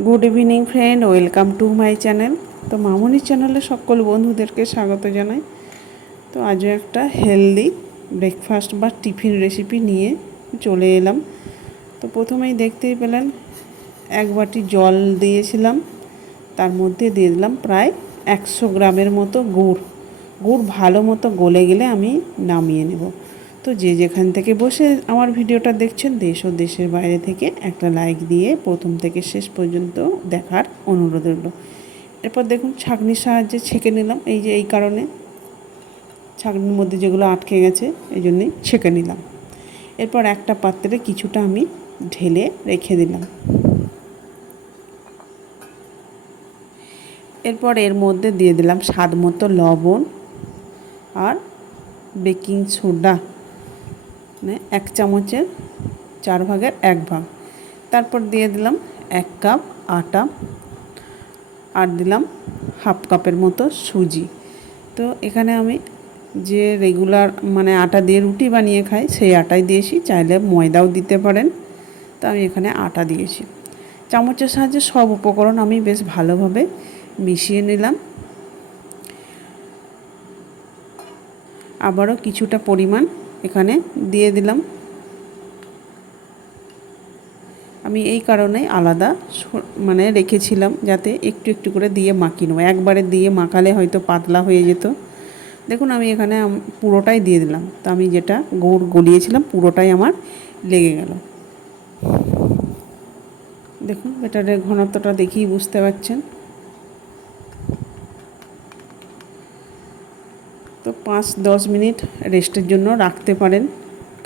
Good evening friend, welcome to my channel. তো মামনি চ্যানেলে সকল বন্ধুদেরকে স্বাগত জানাই। তো আজও একটা হেলদি ব্রেকফাস্ট বা টিফিন রেসিপি নিয়ে চলে এলাম। তো প্রথমেই দেখতেই পেলেন এক বাটি জল দিয়েছিলাম, তার মধ্যে দিয়ে দিলাম প্রায় 100 গ্রামের মতো গুড়। গুড় ভালো মতো গলে গেলে আমি নামিয়ে নেব। তো যে যেখান থেকে বসে আমার ভিডিওটা দেখছেন, দেশ ও দেশের বাইরে থেকে একটা লাইক দিয়ে প্রথম থেকে শেষ পর্যন্ত দেখার অনুরোধ রইল। এরপর দেখুন ছাঁকনির সাহায্যে ছেঁকে নিলাম, এই যে এই কারণে ছাঁকনির মধ্যে যেগুলো আটকে গেছে এই জন্যই ছেঁকে নিলাম। এরপর একটা পাত্রে কিছুটা আমি ঢেলে রেখে দিলাম। এরপর এর মধ্যে দিয়ে দিলাম স্বাদ মতো লবণ আর বেকিং সোডা, মানে 1 চামচের 4 ভাগের 1 ভাগ। তারপর দিয়ে দিলাম 1 কাপ আটা আর দিলাম হাফ কাপের মতো সুজি। তো এখানে আমি যে রেগুলার মানে আটা দিয়ে রুটি বানিয়ে খাই সেই আটাই দিয়েছি, চাইলে ময়দাও দিতে পারেন। তো আমি এখানে আটা দিয়েছি। চামচের সাহায্যে সব উপকরণ আমি বেশ ভালোভাবে মিশিয়ে নিলাম। আবারও কিছুটা পরিমাণ এখানে দিয়ে দিলাম। আমি এই কারণে আলাদা মানে রেখেছিলাম যাতে একটু একটু করে দিয়ে মাখিয়ে নেব। একবারে দিয়ে মাখালে হয়তো পাতলা হয়ে যেত। দেখুন আমি এখানে পুরোটাই দিয়ে দিলাম। তো আমি যেটা গুড় গলিয়েছিলাম পুরোটাই আমার লেগে গেল। দেখুন ব্যাটারের ঘনত্বটা দেখেই বুঝতে পারছেন। তো 5-10 মিনিট রেস্টের জন্য রাখতে পারেন,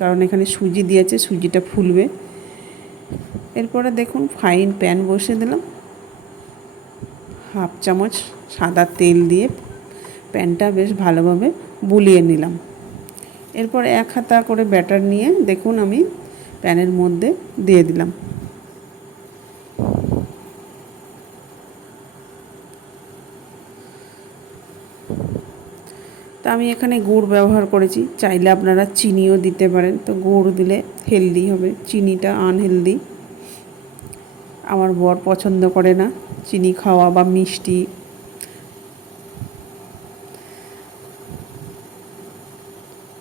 কারণ এখানে সুজি দিয়েছে, সুজিটা ফুলবে। এরপরে দেখুন ফাইন প্যান বসিয়ে দিলাম, হাফ চামচ সাদা তেল দিয়ে প্যানটা বেশ ভালোভাবে বুলিয়ে নিলাম। এরপর 1 হাতা করে ব্যাটার নিয়ে দেখুন আমি প্যানের মধ্যে দিয়ে দিলাম। তো আমি এখানে গুড় ব্যবহার করেছি, চাইলে আপনারা চিনিও দিতে পারেন। তো গুড় দিলে হেলদি হবে, চিনিটা আনহেলদি। আমার বর পছন্দ করে না চিনি খাওয়া বা মিষ্টি।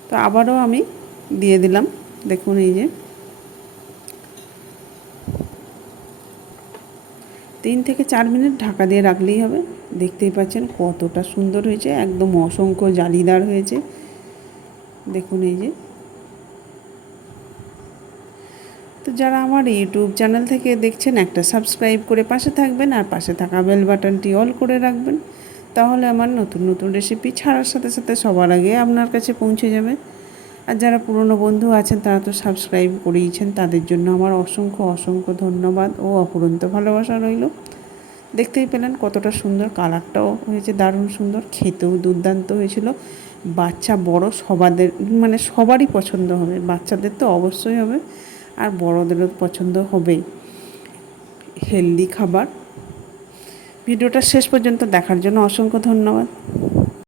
তো আবারও আমি দিয়ে দিলাম। দেখুন এই যে 3 থেকে 4 মিনিট ঢাকা দিয়ে রাখলেই হবে। দেখতেই পাচ্ছেন কতটা সুন্দর হয়েছে, একদম অসংখ্য জালিদার হয়েছে। দেখুন এই যে। তো যারা আমার ইউটিউব চ্যানেল থেকে দেখছেন, একটা সাবস্ক্রাইব করে পাশে থাকবেন আর পাশে থাকা বেল বাটনটি অল করে রাখবেন, তাহলে আমার নতুন নতুন রেসিপি ছাড়ার সাথে সাথে সবার আগে আপনার কাছে পৌঁছে যাবে। আর যারা পুরনো বন্ধু আছেন তারা তো সাবস্ক্রাইব করেইছেন, তাদের জন্য আমার অসংখ্য অসংখ্য ধন্যবাদ ও অফুরন্ত ভালোবাসা রইল। দেখতেই পেলেন কতটা সুন্দর, কালারটাও হয়েছে দারুণ সুন্দর, খেতেও দুর্দান্ত হয়েছিল। বাচ্চা বড় সবাদের মানে সবারই পছন্দ হবে, বাচ্চাদের তো অবশ্যই হবে আর বড়দেরও পছন্দ হবেই। হেলদি খাবার। ভিডিওটা শেষ পর্যন্ত দেখার জন্য অসংখ্য ধন্যবাদ।